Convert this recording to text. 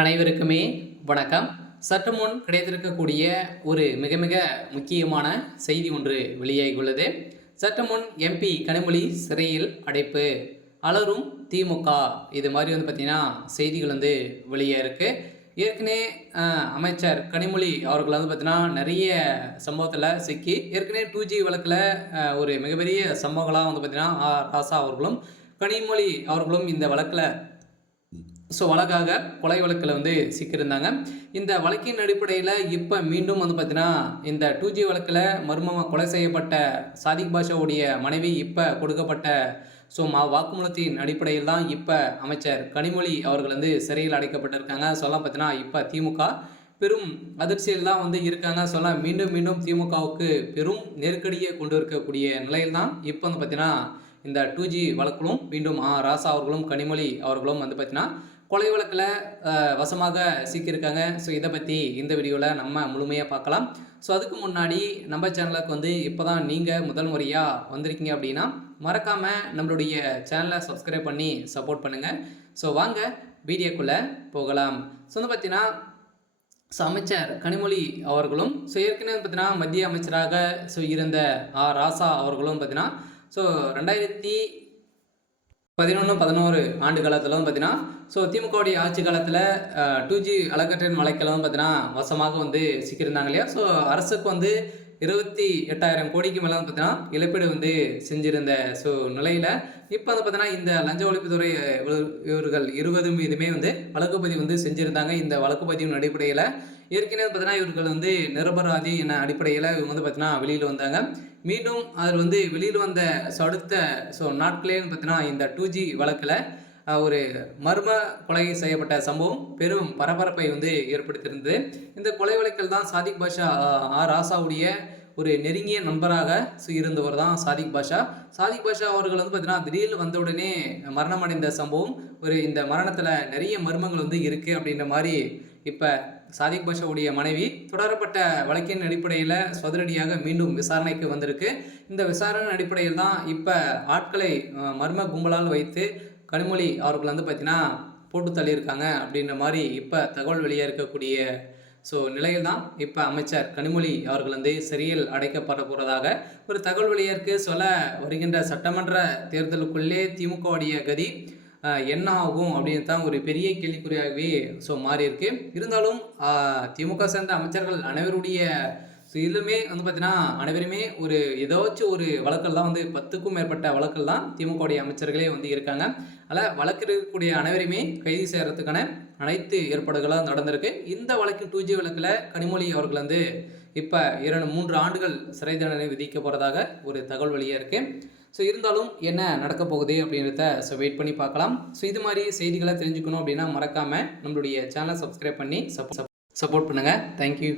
அனைவருக்குமே வணக்கம். சற்று முன் கிடைத்திருக்கக்கூடிய ஒரு மிக மிக முக்கியமான செய்தி ஒன்று வெளியாகியுள்ளது. சற்று முன் எம்பி கனிமொழி சிறையில் அடைப்பு, அலரும் திமுக, இது மாதிரி பார்த்தீங்கன்னா செய்திகள் வெளியே இருக்கு. ஏற்கனவே அமைச்சர் கனிமொழி அவர்கள் பார்த்தீங்கன்னா நிறைய சம்பவத்தில் சிக்கி ஏற்கனவே 2G வழக்கில் ஒரு மிகப்பெரிய சம்பவங்களாக பார்த்தீங்கன்னா ராசா அவர்களும் கனிமொழி அவர்களும் இந்த வழக்கில் வழக்காக கொலை வழக்கில் சிக்கியிருந்தாங்க. இந்த வழக்கின் அடிப்படையில் இப்போ மீண்டும் பார்த்தீங்கன்னா இந்த 2G வழக்கில் மர்மமாக கொலை செய்யப்பட்ட சாதிக் பாஷாவுடைய மனைவி இப்போ கொடுக்கப்பட்ட வாக்குமூலத்தின் அடிப்படையில் தான் இப்போ அமைச்சர் கனிமொழி அவர்கள் சிறையில் அடைக்கப்பட்டிருக்காங்க. பார்த்தீங்கன்னா இப்போ திமுக பெரும் அதிர்ச்சியில் தான் இருக்காங்க. மீண்டும் மீண்டும் திமுகவுக்கு பெரும் நெருக்கடியை கொண்டு இருக்கக்கூடிய நிலையில் தான் இப்போ பார்த்தீங்கன்னா இந்த 2G வழக்கிலும் மீண்டும் ராசா அவர்களும் கனிமொழி அவர்களும் பார்த்தீங்கன்னா கொலை வழக்கில் வசமாக சிக்கியிருக்காங்க. இதை பற்றி இந்த வீடியோவில் நம்ம முழுமையாக பார்க்கலாம். அதுக்கு முன்னாடி நம்ம சேனலுக்கு இப்போ தான் நீங்கள் முதல் முறையாக வந்திருக்கீங்க அப்படின்னா மறக்காமல் நம்மளுடைய சேனலை சப்ஸ்கிரைப் பண்ணி சப்போர்ட் பண்ணுங்கள். வாங்க வீடியோக்குள்ளே போகலாம். பார்த்தீங்கன்னா அமைச்சர் கனிமொழி அவர்களும் ஏற்கனவே பார்த்தீங்கன்னா மத்திய அமைச்சராக இருந்த ராசா அவர்களும் பார்த்தீங்கன்னா 2011 ஆண்டு காலத்தில் பார்த்தீங்கன்னா திமுகவுடைய ஆட்சி காலத்தில் 2G அலகற்றின் வழக்கில் பார்த்தீங்கன்னா வசமாக சிக்கியிருந்தாங்க இல்லையா. அரசுக்கு 28,000 கோடிக்கு மேலே பார்த்தீங்கன்னா இழப்பீடு செஞ்சிருந்த நிலையில் இப்போ பார்த்தீங்கன்னா இந்த லஞ்ச ஒழிப்புத்துறை இவர்கள் 20 மீதுமே வழக்கு பதிவு செஞ்சுருந்தாங்க. இந்த வழக்கு பதிவின் அடிப்படையில் ஏற்கனவே பார்த்தீங்கன்னா இவர்கள் நிரபராதி என அடிப்படையில் இவங்க பார்த்தீங்கன்னா வெளியில் வந்தாங்க. மீண்டும் அதில் வெளியில் வந்த அடுத்த நாட்களே பார்த்தீங்கன்னா இந்த 2G வழக்கில் ஒரு மர்ம கொலை செய்யப்பட்ட சம்பவம் பெரும் பரபரப்பை ஏற்படுத்தியிருந்தது. இந்த கொலை வழக்கில் தான் சாதிக் பாஷா ராசாவுடைய ஒரு நெருங்கிய நண்பராக இருந்தவர் தான் சாதிக் பாஷா. சாதிக் பாஷா அவர்கள் பார்த்தீங்கன்னா திடீர்னு வந்தவுடனே மரணம் அடைந்த சம்பவம், இந்த மரணத்தில் நிறைய மர்மங்கள் இருக்குது அப்படின்ற மாதிரி இப்போ சாதிக் பாஷாவுடைய மனைவி தொடரப்பட்ட வழக்கின் அடிப்படையில் சதுரடியாக மீண்டும் விசாரணைக்கு வந்திருக்கு. இந்த விசாரணை அடிப்படையில் தான் இப்போ ஆட்களை மர்ம கும்பலால் வைத்து கனிமொழி அவர்கள் பார்த்தீங்கன்னா போட்டு தள்ளியிருக்காங்க அப்படின்ற மாதிரி இப்போ தகவல் வெளியே இருக்கக்கூடிய நிலையில் தான் இப்போ அமைச்சர் கனிமொழி அவர்கள் சிறையில் அடைக்கப்பட போகிறதாக ஒரு தகவல் வெளியே சொல்ல வருகின்ற சட்டமன்ற தேர்தலுக்குள்ளே திமுகவுடைய கதி என்ன ஆகும் அப்படின்னு தான் ஒரு பெரிய கேள்விக்குறியாகவே மாறி இருக்கு. இருந்தாலும் திமுக சேர்ந்த அமைச்சர்கள் அனைவருடைய இதுலுமே பார்த்தீங்கன்னா அனைவருமே ஒரு ஏதாச்சும் ஒரு வழக்கில் தான் 10க்கும் மேற்பட்ட வழக்கில் தான் திமுகவுடைய அமைச்சர்களே இருக்காங்க. அதில் வழக்கு இருக்கக்கூடிய அனைவருமே கைது செய்கிறதுக்கான அனைத்து ஏற்பாடுகளாக நடந்திருக்கு. இந்த வழக்கு 2G வழக்கில் கனிமொழி அவர்கள் இப்போ 3 ஆண்டுகள் சிறை தண்டனை விதிக்க போகிறதாக ஒரு தகவல் வெளியாக இருக்குது. இருந்தாலும் என்ன நடக்க போகுது அப்படின்றத வெயிட் பண்ணி பார்க்கலாம். இது மாதிரி செய்திகளை தெரிஞ்சுக்கணும் அப்படின்னா மறக்காமல் நம்மளுடைய சேனலை சப்ஸ்கிரைப் பண்ணி சப்போர்ட் பண்ணுங்கள். தேங்க்யூ.